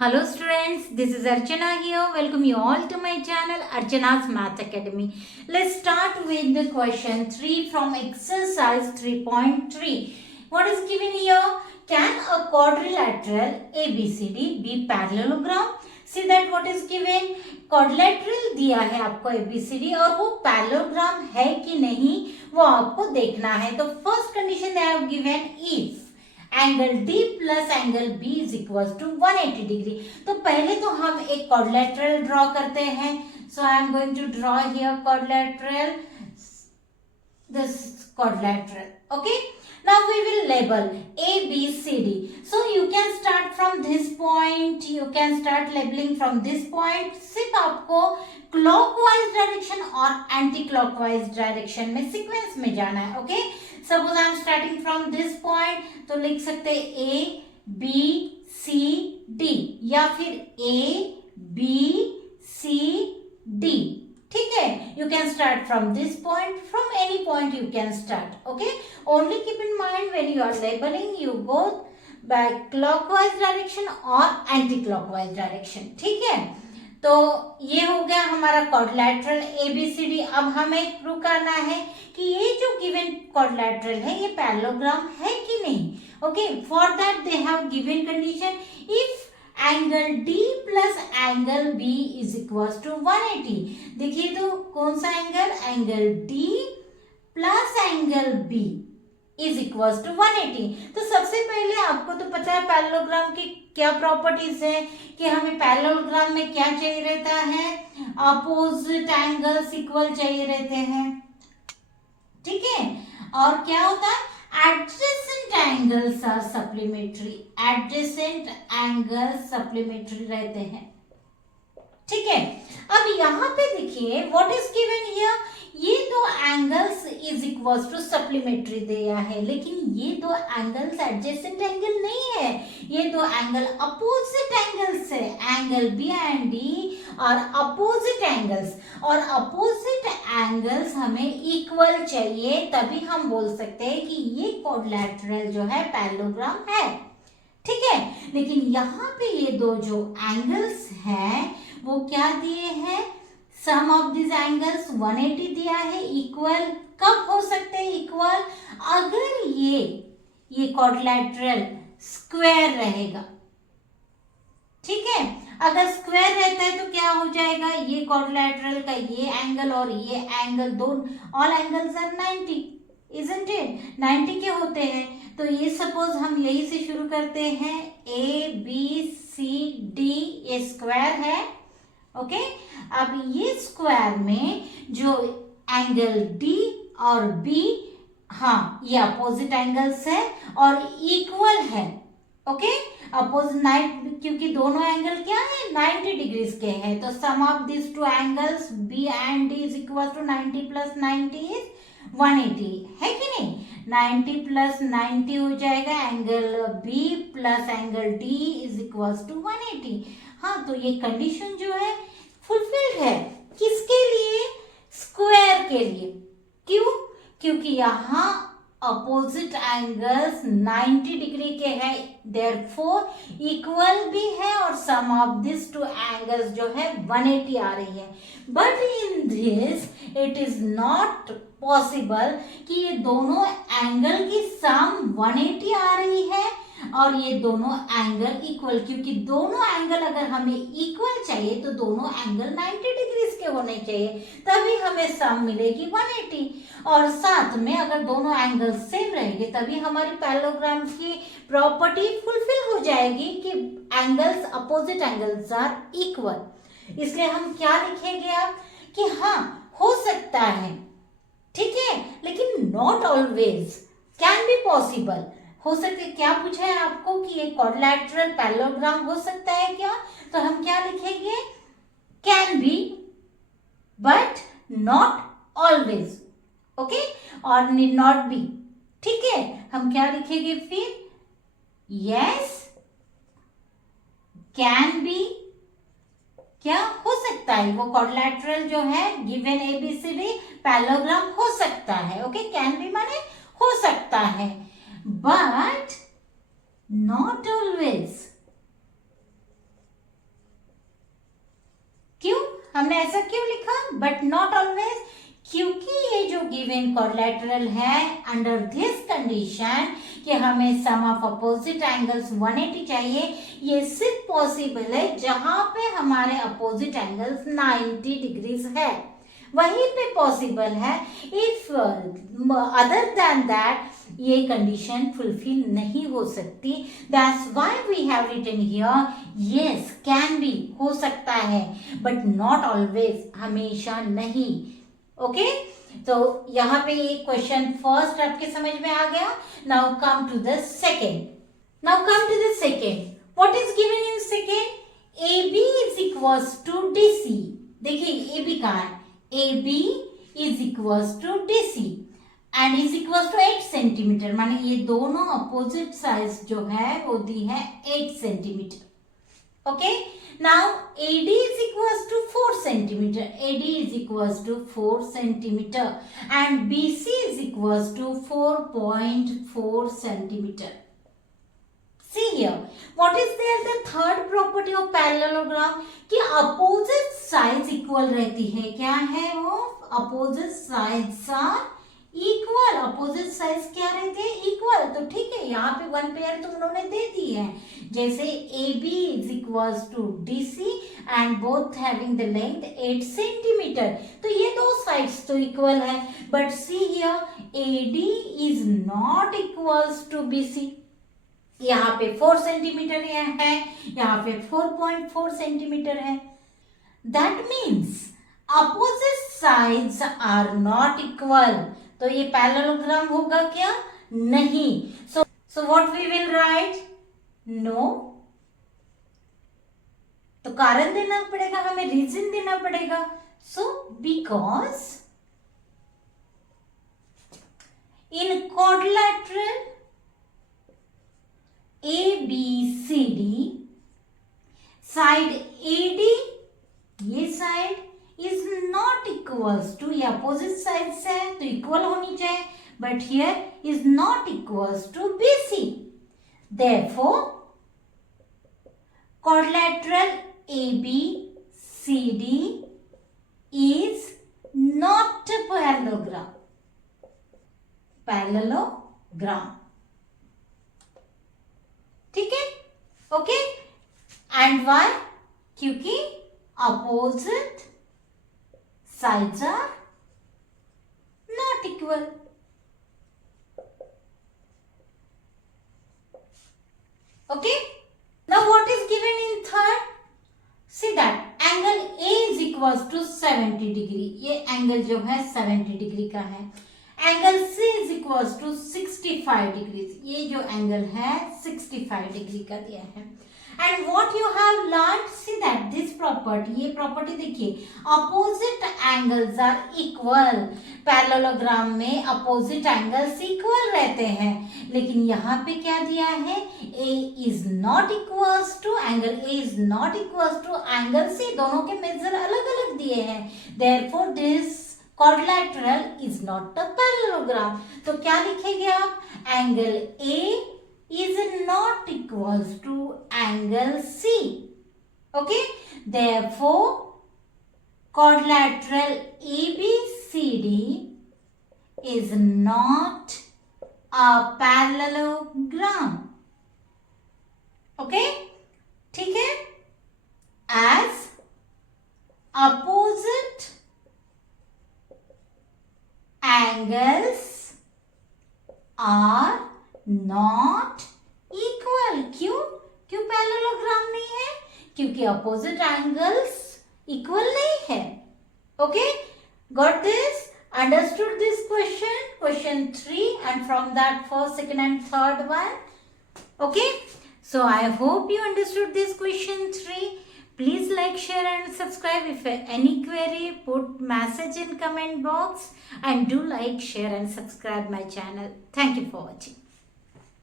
Hello students, this is Archana here. Welcome you all to my channel Archana's Math Academy. Let's start with the question 3 from exercise 3.3. What is given here? Can a quadrilateral ABCD be parallelogram? See that what is given? Quadrilateral दिया है आपको ABCD और वो parallelogram है कि नहीं वो आपको देखना है. तो first condition they have given if angle D plus angle B is equal to 180 डिग्री. तो पहले तो हम एक क्वाड्रिलेटरल ड्रॉ करते हैं. So I am going to draw here quadrilateral, this quadrilateral. Okay, now we will label A B C D. So you can start from this point, you can start labelling from this point. सिर्फ आपको clockwise direction और anti clockwise direction में sequence में जाना है. Okay, suppose I am starting from this point, तो लिख सकते हैं A B C D या फिर A B C D. ठीक है, you can start from this point, from any point you can start. Okay, only keep in mind when you are labeling you go by clockwise direction or anti-clockwise direction. ठीक है, तो ये हो गया हमारा quadrilateral ABCD. अब हमें prove करना है कि ये जो गिवन क्वाड्रिलेटरल है ये पैरेललोग्राम है कि नहीं. Okay, for that they have given condition if angle D plus angle B is equal to 180. देखिए तो कौन सा angle? Angle D plus angle B is equal to 180. तो सबसे पहले आपको तो पता है पैरेललोग्राम की क्या प्रॉपर्टीज है कि हमें पैरेललोग्राम में क्या चाहिए रहता है? अपोजिट एंगल्स इक्वल चाहिए रहते हैं. ठीक है, और क्या होता है? Adjacent angles are supplementary. Adjacent angles supplementary रहते हैं. ठीक है, अब यहाँ पे देखिए व्हाट इज गिवन हियर. ये दो angles is equal to supplementary दिया है, लेकिन ये दो एंगल्स एडजेसेंट एंगल नहीं है. ये दो एंगल अपोजिट एंगल्स है. एंगल बी एंड डी और अपोजिट एंगल्स, और अपोजिट एंगल्स हमें इक्वल चाहिए, तभी हम बोल सकते हैं कि ये क्वाड्रिलेटरल जो है पैरेललोग्राम है. ठीक है, लेकिन यहाँ पे ये दो जो एंगल्स हैं वो क्या दिए हैं? सम ऑफ दिस एंगल्स 180 दिया है. इक्वल कब हो सकते हैं इक्वल? अगर ये क्वाड्रिलेटरल स्क्वायर रहेगा. ठीक है, अगर स्क्वायर रहता है तो क्या हो जाएगा? ये क्वाड्रिलेटरल का ये एंगल और ये एंगल दोनों all angles are 90, isn't it? 90 के होते हैं. तो ये सपोज हम यही से शुरू करते हैं. A B C D ये स्क्वायर है. ओके, अब ये स्क्वायर में जो एंगल D और B, हाँ ये अपोजिट एंगल्स है और इक्वल है. ओके, अपोजिट 90, क्योंकि दोनों एंगल क्या है? 90 डिग्रीज के हैं. तो sum of this two angles B and D is equal to 90 plus 90 is 180. है कि नहीं? 90 प्लस 90 हो जाएगा angle B plus angle D is equal to 180. हाँ, तो ये कंडीशन जो है फुलफिल्ड है. किसके लिए? स्क्वायर के लिए. क्यों? क्योंकि यहाँ अपोजिट एंगल्स 90 डिग्री के हैं, देयरफॉर इक्वल भी है और सम ऑफ दिस टू एंगल्स जो है 180 आ रही है. But in this it is not possible कि ये दोनों एंगल की सम 180 आ रही है और ये दोनों एंगल इक्वल, क्योंकि दोनों एंगल अगर हमें इक्वल चाहिए तो दोनों एंगल 90 डिग्रीज के होने चाहिए, तभी हमें सम मिलेगी 180. और साथ में अगर दोनों एंगल सेम रहेंगे तभी हमारी पैरेललोग्राम की प्रॉपर्टी फुलफिल हो जाएगी कि angles opposite angles are equal. इसलिए हम क्या लिखेंगे अब कि हाँ हो सकता है. ठीक है, लेकिन not always, can be possible. हो सकते, क्या पूछा है आपको कि ये क्वाड्रिलेटरल पैरेललोग्राम हो सकता है क्या? तो हम क्या लिखेंगे? Can be but not always. Okay, और नीड नॉट बी. ठीक है, हम क्या लिखेंगे फिर? यस, कैन बी, क्या हो सकता है वो क्वाड्रिलेटरल जो है गिवन ABCD पैरेललोग्राम हो सकता है. ओके, कैन बी माने हो सकता है, but not always. हमने ऐसा क्यों लिखा बट नॉट ऑलवेज? क्योंकि ये जो गिवन क्वाड्रिलेटरल है अंडर दिस कंडीशन कि हमें सम ऑफ अपोजिट एंगल्स 180 चाहिए, ये सिर्फ पॉसिबल है जहां पे हमारे अपोजिट एंगल्स 90 डिग्रीज है, वहीं पे पॉसिबल है। इफ अदर देन दैट ये कंडीशन फुलफिल नहीं हो सकती। That's why we have written here yes can be, हो सकता है बट नॉट ऑलवेज, हमेशा नहीं। ओके तो यहाँ पे ये क्वेश्चन फर्स्ट आपके समझ में आ गया। Now come to the second. What is given in second? AB is equals to DC। देखिए AB कहाँ है? AB is equals to DC and is equals to 8 centimetre, माने ये दोनों अपोजिट साइड जो है वो दी है 8 centimetre. Okay now AD is equals to 4 centimeter. AD is equals to 4 centimeter and BC is equals to 4.4 centimeter. See here, what is there the third property of parallelogram? कि opposite sides equal रहती है। क्या है वो? Opposite sides are equal. Opposite side क्या रहते हैं? Equal. तो ठीक है, यहाँ पे वन पेयर तो उन्होंने दे दी है, जैसे AB is equals to DC and both having the length 8 centimetre, तो ये दो साइड्स तो इक्वल है। But see here AD is not equals to BC। यहाँ पे 4 सेंटीमीटर है, यहाँ पे 4.4 सेंटीमीटर है। That means opposite sides are not equal. तो ये पैरेललोग्राम होगा क्या? नहीं। So what we will write? No. तो कारण देना पड़ेगा, हमें रीजन देना पड़ेगा। So because in quadrilateral ABCD side AD, ये side is not equals to, ये अपोजिट साइड से है तो इक्वल होनी चाहिए, but here is not equals to BC। Therefore quadrilateral ABCD is not a parallelogram। ठीक है? Okay and why? क्योंकि opposite sides are not equal। Okay, now what is given in third? See that angle A is equals to 70 degree, ये angle जो है 70 degree का है। Angle C is equals to 65 degree, ये जो angle है 65 degree का दिया है। And what you have learned, see that this property, ये प्रॉपर्टी देखिए, opposite angles are equal। Parallelogram में opposite angles equal रहते हैं, लेकिन यहाँ पे क्या दिया है? A is not equals to angle A is not equals to angle C, दोनों के मेजर अलग अलग दिए हैं। Therefore this quadrilateral is not a parallelogram। तो क्या लिखेंगे आप? Angle A is not equals to angle C। Okay, therefore quadrilateral ABCD is not a parallelogram। Okay, ठीक है? As opposite angles are not equal. क्यों? क्यों पैरेललोग्राम नहीं है? क्योंकि अपोजिट एंगल्स इक्वल नहीं है। Okay, got this? Understood this question 3 and from that first, second and third one. Okay, so I hope you understood this question 3। Please like, share and subscribe. If any query, put message in comment box and do like, share and subscribe my channel. Thank you for watching.